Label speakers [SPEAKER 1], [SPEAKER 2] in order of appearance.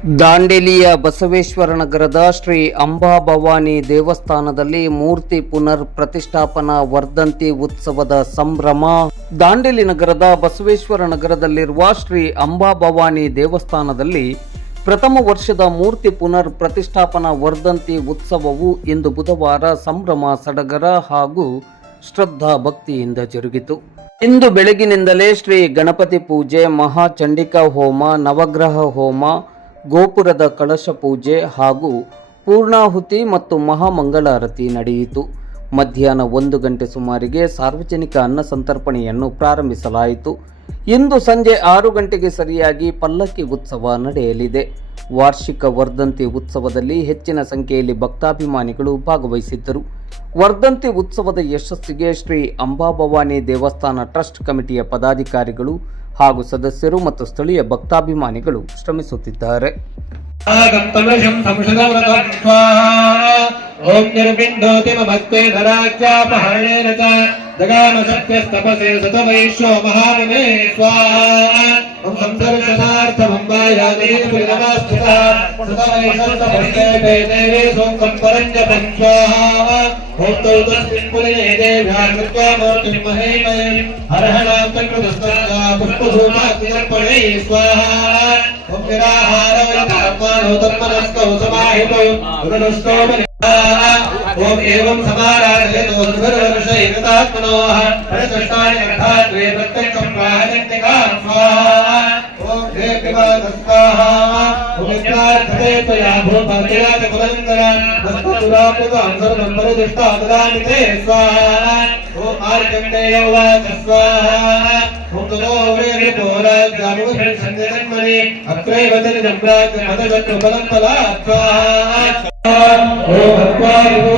[SPEAKER 1] ದಾಂಡೇಲಿಯ ಬಸವೇಶ್ವರ ನಗರದ ಶ್ರೀ ಅಂಬಾಭವಾನಿ ದೇವಸ್ಥಾನದಲ್ಲಿ ಮೂರ್ತಿ ಪುನರ್ ಪ್ರತಿಷ್ಠಾಪನಾ ವರ್ಧಂತಿ ಉತ್ಸವದ ಸಂಭ್ರಮ. ದಾಂಡೇಲಿ ನಗರದ ಬಸವೇಶ್ವರ ನಗರದಲ್ಲಿರುವ ಶ್ರೀ ಅಂಬಾಭವಾನಿ ದೇವಸ್ಥಾನದಲ್ಲಿ ಪ್ರಥಮ ವರ್ಷದ ಮೂರ್ತಿ ಪುನರ್ ಪ್ರತಿಷ್ಠಾಪನಾ ವರ್ಧಂತಿ ಉತ್ಸವವು ಇಂದು ಬುಧವಾರ ಸಂಭ್ರಮ ಸಡಗರ ಹಾಗೂ ಶ್ರದ್ಧಾ ಭಕ್ತಿಯಿಂದ ಜರುಗಿತು. ಇಂದು ಬೆಳಗಿನಿಂದಲೇ ಶ್ರೀ ಗಣಪತಿ ಪೂಜೆ ಮಹಾಚಂಡಿಕಾ ಹೋಮ, ನವಗ್ರಹ ಹೋಮ ಗೋಪುರದ ಕಳಶ ಪೂಜೆ ಹಾಗೂ ಪೂರ್ಣಾಹುತಿ ಮತ್ತು ಮಹಾಮಂಗಳಾರತಿ ನಡೆಯಿತು. ಮಧ್ಯಾಹ್ನ ಒಂದು ಗಂಟೆ ಸುಮಾರಿಗೆ ಸಾರ್ವಜನಿಕ ಅನ್ನ ಸಂತರ್ಪಣೆಯನ್ನು ಪ್ರಾರಂಭಿಸಲಾಯಿತು. ಇಂದು ಸಂಜೆ ಆರು ಗಂಟೆಗೆ ಸರಿಯಾಗಿ ಪಲ್ಲಕ್ಕಿ ಉತ್ಸವ ನಡೆಯಲಿದೆ. ವಾರ್ಷಿಕ ವರ್ಧಂತಿ ಉತ್ಸವದಲ್ಲಿ ಹೆಚ್ಚಿನ ಸಂಖ್ಯೆಯಲ್ಲಿ ಭಕ್ತಾಭಿಮಾನಿಗಳು ಭಾಗವಹಿಸಿದ್ದರು. ವರ್ಧಂತಿ ಉತ್ಸವದ ಯಶಸ್ಸಿಗೆ ಶ್ರೀ ಅಂಬಾಭವಾನಿ ದೇವಸ್ಥಾನ ಟ್ರಸ್ಟ್ ಕಮಿಟಿಯ ಪದಾಧಿಕಾರಿಗಳು ಹಾಗೂ ಸದಸ್ಯರು ಮತ್ತು ಸ್ಥಳೀಯ ಭಕ್ತಾಭಿಮಾನಿಗಳು ಶ್ರಮಿಸುತ್ತಿದ್ದಾರೆ.
[SPEAKER 2] ಓಂ चक्रदस्तङ्गा पुष्पधूमाग्निर्पणे स्वाहा ॐ निराहारवयतात्मानो तन्मनस्कौ समाहितो गुरुनुष्टो ॐ एवं समाराधयतो सुभरवर्षैकतात्मनोः परचष्टानि अर्थात्वे प्रत्यक्षं प्राहजन्तिका स्वाहा ॐ हे पिबातस्वाहा ॐ यज्ञार्थते त्वया भूपतया च कुलन्दर नस्तुरापुतां सर्वं परिदृष्टा ददामि ते स्वाहा అత్రైవతని జంబ్రాజ్ మదగట్టు బలం బలా అత్వా ఓ అత్వా